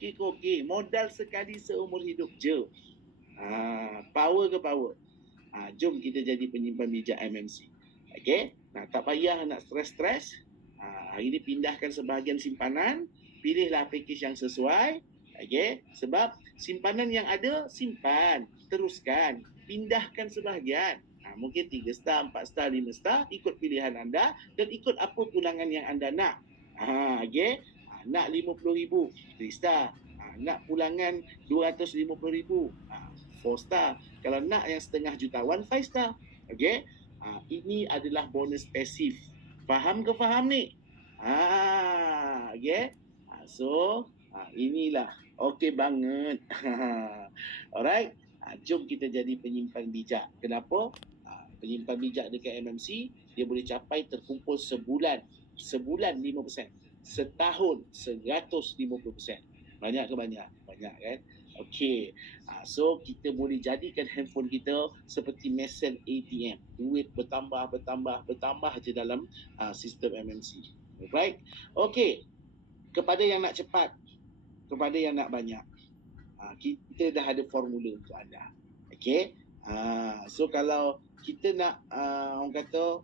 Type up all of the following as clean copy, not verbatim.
okey. Modal sekali seumur hidup je. Power ke power. Jom kita jadi penyimpan bijak MMC. Okey? Tak payah nak stres-stres. Hari ni pindahkan sebahagian simpanan, pilihlah package yang sesuai. Okey? Sebab simpanan yang ada, simpan, teruskan, pindahkan sebahagian. Mungkin 3 star, 4 star, 5 star, ikut pilihan anda dan ikut apa pulangan yang anda nak. Okey? Nak 50,000, 3 star. Nak pulangan 250,000, 4 star. Kalau nak yang setengah jutawan, 5 star. Okey? Ini adalah bonus pasif. Faham ke faham ni? Okey? So, inilah. Okey banget. Alright? Jom kita jadi penyimpan bijak. Kenapa? Penyimpan bijak dekat MMC, dia boleh capai terkumpul sebulan 5%. Setahun 150%. Banyak ke banyak? Banyak kan? Okey. So kita boleh jadikan handphone kita seperti mesin ATM. Duit bertambah je dalam sistem MMC. Alright? Okey. Kepada yang nak cepat, kepada yang nak banyak, kita dah ada formula untuk anda. Okey? So kalau kita nak orang kata,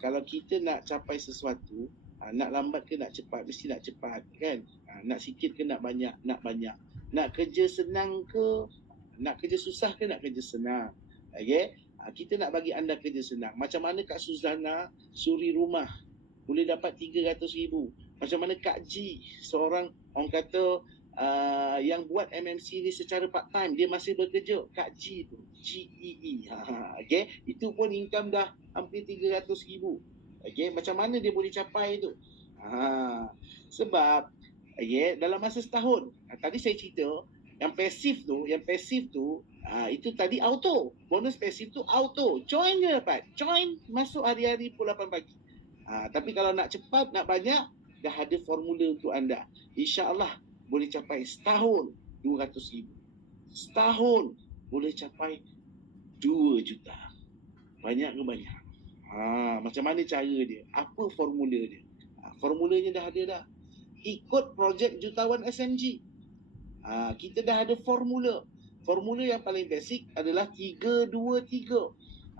kalau kita nak capai sesuatu, nak lambat ke nak cepat, mesti nak cepat kan. Nak sikit ke nak banyak, nak banyak. Nak kerja senang ke, nak kerja susah ke nak kerja senang. Okey? Kita nak bagi anda kerja senang. Macam mana Kak Suzana suri rumah boleh dapat 300,000. Macam mana Kak G, seorang orang kata yang buat MMC ni secara part time, dia masih bekerja. Kak G tu, GEE. Okey, itu pun income dah hampir 300,000. Okey, macam mana dia boleh capai tu? Sebab dalam masa setahun, tadi saya cerita yang pasif tu, itu tadi auto. Bonus pasif tu auto. Join je dapat. Join masuk hari-hari pukul 8 pagi. Tapi kalau nak cepat, nak banyak, dah ada formula untuk anda. InsyaAllah boleh capai setahun 200,000. Setahun boleh capai 2 juta. Banyak ke banyak? Macam mana cara dia? Apa formula dia? Formulanya dah ada dah. Ikut projek jutawan SMG. Kita dah ada formula. Formula yang paling basic adalah 3-2-3.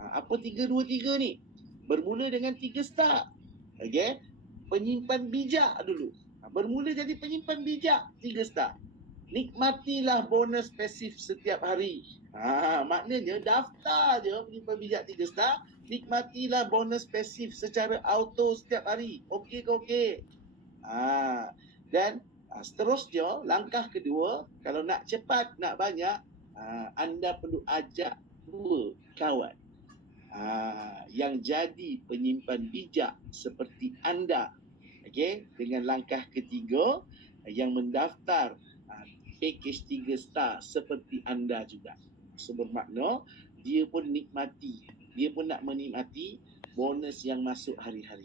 Apa 3-2-3 ni? Bermula dengan 3 star. Okey? Penyimpan bijak dulu. Bermula jadi penyimpan bijak 3 star. Nikmatilah bonus pasif setiap hari. Maknanya daftar je penyimpan bijak 3 star, nikmatilah bonus pasif secara auto setiap hari. Okey ke okey? Dan seterusnya, langkah kedua, kalau nak cepat, nak banyak, anda perlu ajak 2 kawan yang jadi penyimpan bijak seperti anda. Okey, dengan langkah ketiga yang mendaftar package 3 star seperti anda juga. So bermakna dia pun nikmati, dia pun nak menikmati bonus yang masuk hari-hari.